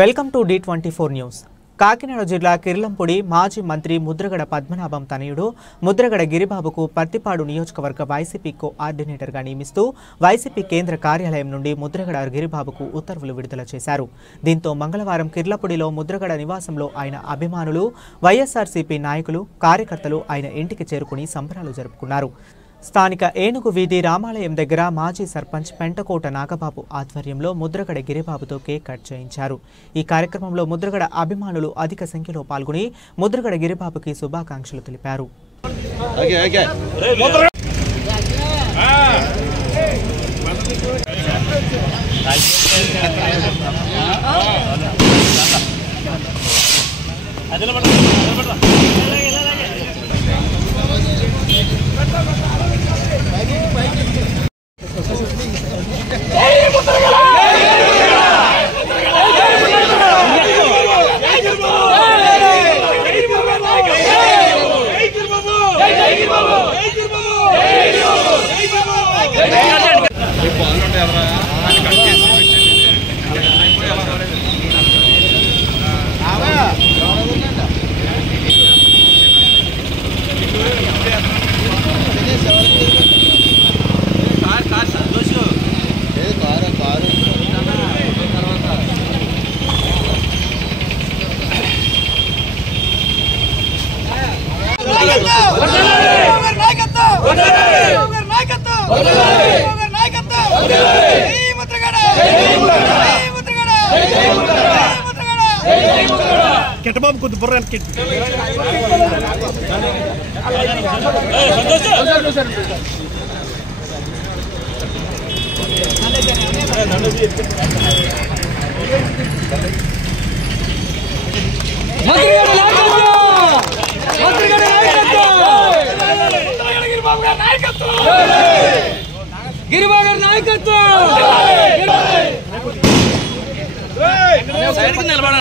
Welcome to D24 news. Kakinada జిల్లా కిర్లంపూడి మాజీ మంత్రి ముద్రగడ పద్మనాభం తనయుడు ముద్రగడ గిరిబాబుకు పత్తిపాడు నియోజకవర్గ వైసీపీ కోఆర్డినేటర్గా నియమిస్తూ వైసీపీ కేంద్ర కార్యాలయం నుండి ముద్రగడ గిరిబాబుకు ఉత్తర్వులు విడుదల చేశారు. దీంతో మంగళవారం కిర్లంపూడిలో ముద్రగడ నివాసంలో ఆయన అభిమానులు, వైఎస్ఆర్సీపీ నాయకులు, కార్యకర్తలు ఆయన ఇంటికి చేరుకుని సంబరాలు జరుపుకున్నారు. స్థానిక ఏనుగు వీధి రామాలయం దగ్గర మాజీ సర్పంచ్ పెంటకోట నాగబాబు ఆధ్వర్యంలో ముద్రగడ గిరిబాబుతో కేక్ కట్ చేయించారు. ఈ కార్యక్రమంలో ముద్రగడ అభిమానులు అధిక సంఖ్యలో పాల్గొని ముద్రగడ గిరిబాబుకి శుభాకాంక్షలు తెలిపారు. Ketebab kudu beran kit. Giribabu నాయకత్వం